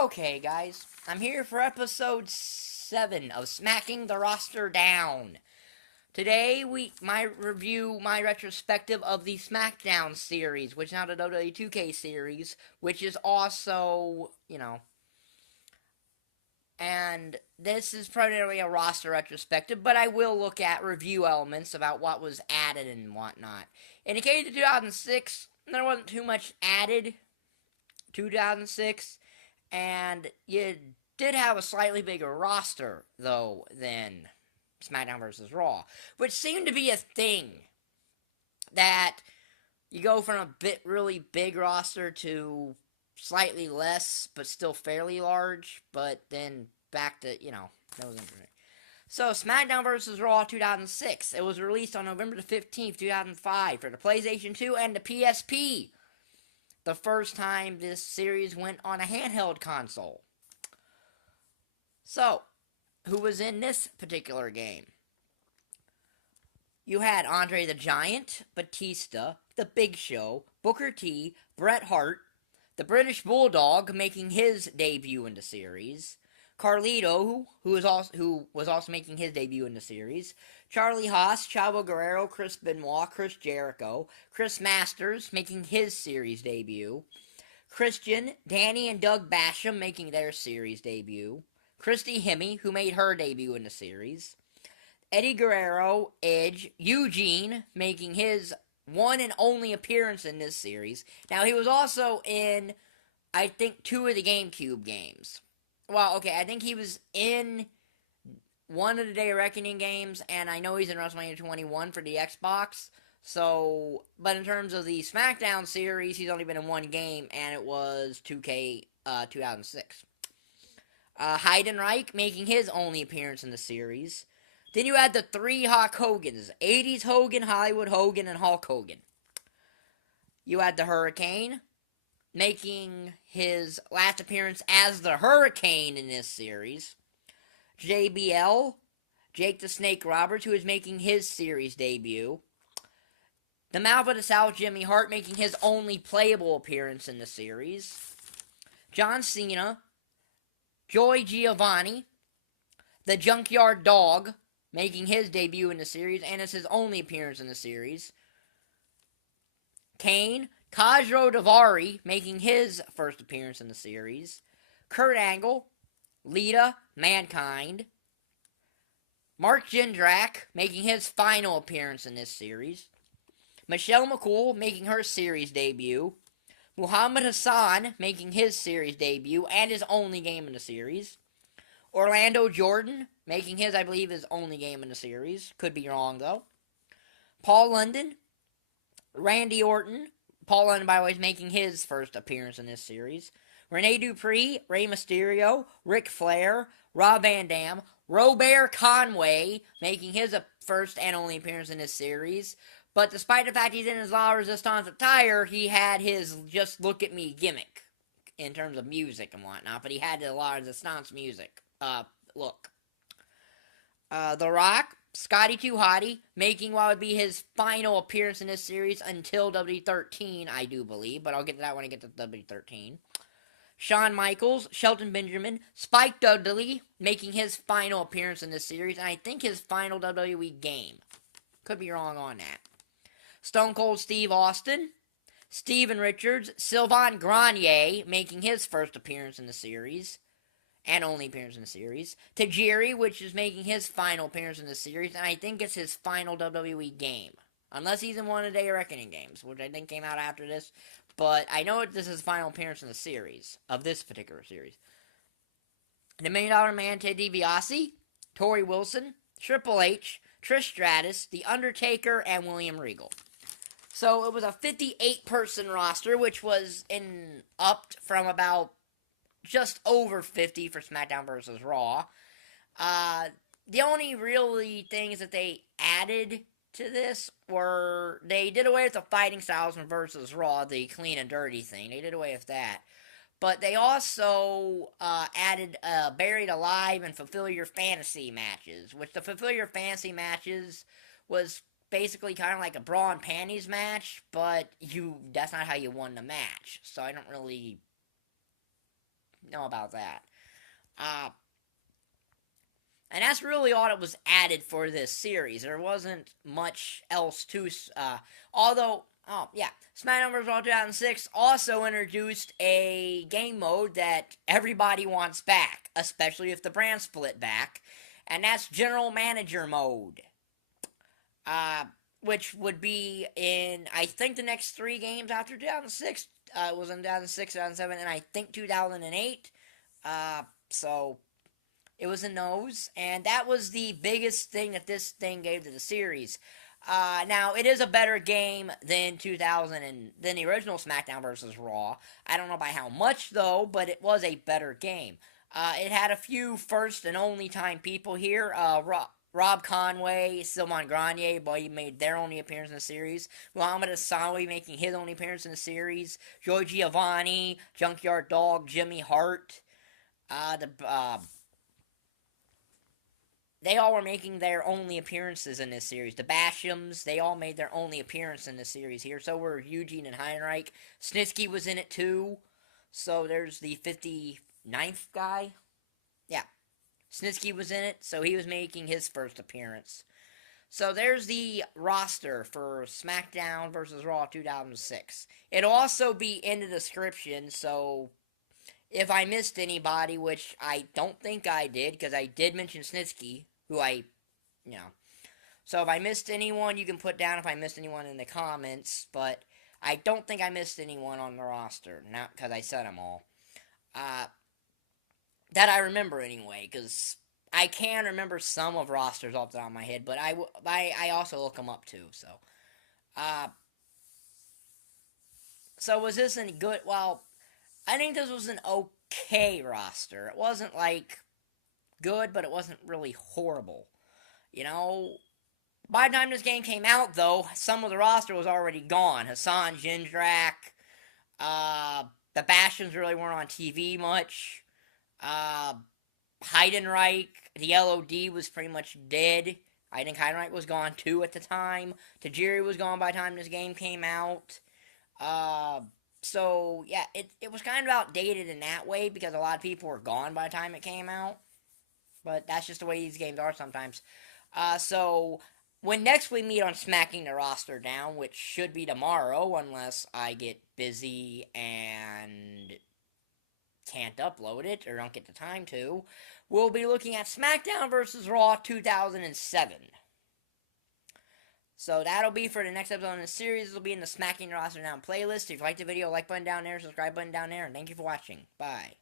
Okay, guys, I'm here for episode 7 of Smacking the Roster Down. Today, my retrospective of the SmackDown series, which is now the WWE 2K series, which is also, and this is primarily a roster retrospective, but I will look at review elements about what was added and whatnot. In the case of 2006, there wasn't too much added to 2006. And you did have a slightly bigger roster, though, than SmackDown vs. Raw, which seemed to be a thing. That you go from a really big roster to slightly less, but still fairly large, but then back to, that was interesting. So, SmackDown vs. Raw 2006. It was released on November the 15th, 2005 for the PlayStation 2 and the PSP. The first time this series went on a handheld console. So, who was in this particular game? You had Andre the Giant, Batista, The Big Show, Booker T, Bret Hart, the British Bulldog making his debut in the series, Carlito, who was also making his debut in the series, Charlie Haas, Chavo Guerrero, Chris Benoit, Chris Jericho, Chris Masters making his series debut, Christian, Danny and Doug Basham making their series debut, Christy Hemme, who made her debut in the series, Eddie Guerrero, Edge, Eugene making his one and only appearance in this series. Now, he was also in, I think, 2 of the GameCube games. Well, okay, I think he was in one of the Day of Reckoning games, and I know he's in WrestleMania 21 for the Xbox. So, but in terms of the SmackDown series, he's only been in one game, and it was 2K 2006. Heidenreich making his only appearance in the series. Then you had the 3 Hulk Hogans, 80s Hogan, Hollywood Hogan, and Hulk Hogan. You had the Hurricane making his last appearance as the Hurricane in this series. JBL, Jake the Snake Roberts, who is making his series debut. The Mouth of the South, Jimmy Hart, making his only playable appearance in the series. John Cena, Joey Giovanni, the Junkyard Dog, making his debut in the series, and it's his only appearance in the series. Kane, Daivari, making his first appearance in the series. Kurt Angle, Lita, Mankind. Mark Jindrak, making his final appearance in this series. Michelle McCool, making her series debut. Muhammad Hassan, making his series debut and his only game in the series. Orlando Jordan, making his, I believe, his only game in the series. Could be wrong, though. Paul London, Randy Orton. Paul London, by the way, is making his first appearance in this series. Rene Dupree, Rey Mysterio, Ric Flair, Rob Van Dam, Robert Conway, making his first and only appearance in this series. But despite the fact he's in his La Resistance attire, he had his Just Look at Me gimmick in terms of music and whatnot. But he had the La Resistance music look. The Rock, Scotty 2 Hotty, making what would be his final appearance in this series until W13, I do believe. But I'll get to that when I get to W13. Shawn Michaels, Shelton Benjamin, Spike Dudley, making his final appearance in this series, and I think his final WWE game. Could be wrong on that. Stone Cold Steve Austin, Steven Richards, Sylvain Grenier, making his first appearance in the series, and only appearance in the series. Tajiri, which is making his final appearance in the series, and I think it's his final WWE game. Unless he's in one of the Day of Reckoning games, which I think came out after this. But I know this is his final appearance in the series, of this particular series. The $1 Million Man, Ted DiBiase, Tori Wilson, Triple H, Trish Stratus, The Undertaker, and William Regal. So it was a 58-person roster, which was upped from about just over 50 for SmackDown vs. Raw. The only really things that they added to this were they did away with the fighting styles from versus Raw, the clean and dirty thing. They did away with that. But they also added Buried Alive and Fulfill Your Fantasy matches, which the Fulfill Your Fantasy matches was basically kind of like a bra and panties match, but that's not how you won the match. So I don't really know about that. And that's really all that was added for this series. There wasn't much else to, although, oh yeah, SmackDown vs. Raw 2006 also introduced a game mode that everybody wants back, especially if the brand split back, and that's General Manager mode. Which would be in, I think, the next 3 games after 2006. It was in 2006, 2007, and I think 2008. So it was in those, and that was the biggest thing that this thing gave to the series. Now, it is a better game than 2000 and than the original SmackDown vs. Raw. I don't know by how much, though, but it was a better game. It had a few first and only time people here. Rob Conway, Sylvain Grenier, boy, made their only appearance in the series. Muhammad Hassan making his only appearance in the series. Joey Giovanni, Junkyard Dog, Jimmy Hart. They all were making their only appearances in this series. The Bashams, they all made their only appearance in this series here. So were Eugene and Heinrich. Snitsky was in it too. So there's the 59th guy. Yeah. Snitsky was in it, so he was making his first appearance. So there's the roster for SmackDown vs. Raw 2006. It'll also be in the description, so if I missed anybody, which I don't think I did, because I did mention Snitsky, who So if I missed anyone, you can put down if I missed anyone in the comments, but I don't think I missed anyone on the roster, not because I said them all. That I remember anyway, because I can remember some of rosters off the top of my head, but I also look them up too, so. So was this any good? Well, I think this was an okay roster. It wasn't, like, good, but it wasn't really horrible. You know, by the time this game came out, though, some of the roster was already gone. Hassan, Jindrak, the Bashams really weren't on TV much. Heidenreich, the LOD was pretty much dead. I think Heidenreich was gone too at the time. Tajiri was gone by the time this game came out. So, yeah, it was kind of outdated in that way because a lot of people were gone by the time it came out. But that's just the way these games are sometimes. So, when next we meet on Smacking the Roster Down, which should be tomorrow unless I get busy and can't upload it or don't get the time to, we'll be looking at SmackDown vs. Raw 2007. So that'll be for the next episode in the series. It'll be in the Smacking the Roster Down playlist. If you liked the video, like button down there, subscribe button down there, and thank you for watching. Bye.